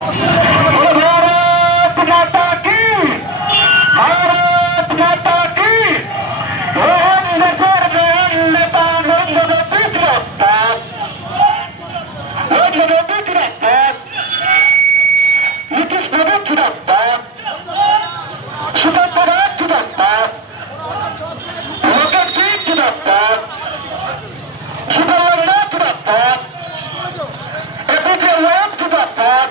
भारत माता की, भारत माता की। मोहन नजर में नेता नरेंद्र मोदी गिरफ्तार, नरेंद्र मोदी गिरफ्तार, नीतीश कुमार गिरफ्तार, सुगंधा राज गिरफ्तार, लोकेश जी गिरफ्तार, सुगंधा गिरफ्तार, एपीजे अब्दुल गिरफ्तार,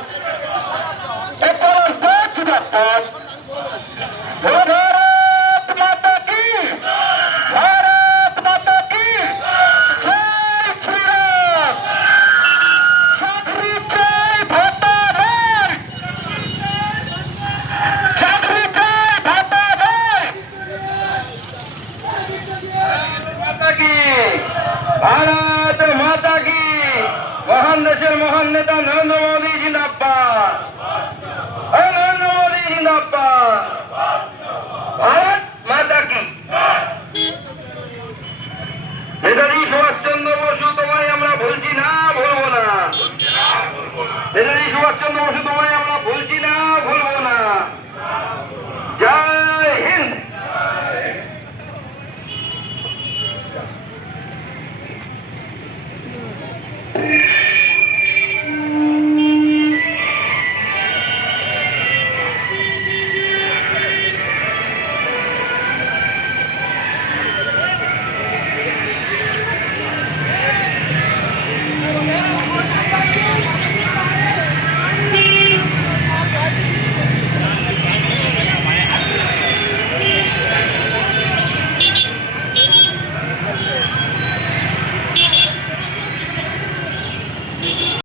भारत माता की, भारत माता की जय श्री राम। चाकरी जय भाता भाई, चाकरी जय भाता भाई। माता की, भारत माता की। महान देशेर महान नेता नरेंद्र मोदी जिंदाबाद, नरेंद्र मोदी जिंदाबाद। भारत माता की। নেতাজি সুভাষচন্দ্র বসু তোমায় আমরা ভুলছি না, ভুলবো না। নেতাজি সুভাষচন্দ্র বসু তোমায় আমরা ভুলছি না,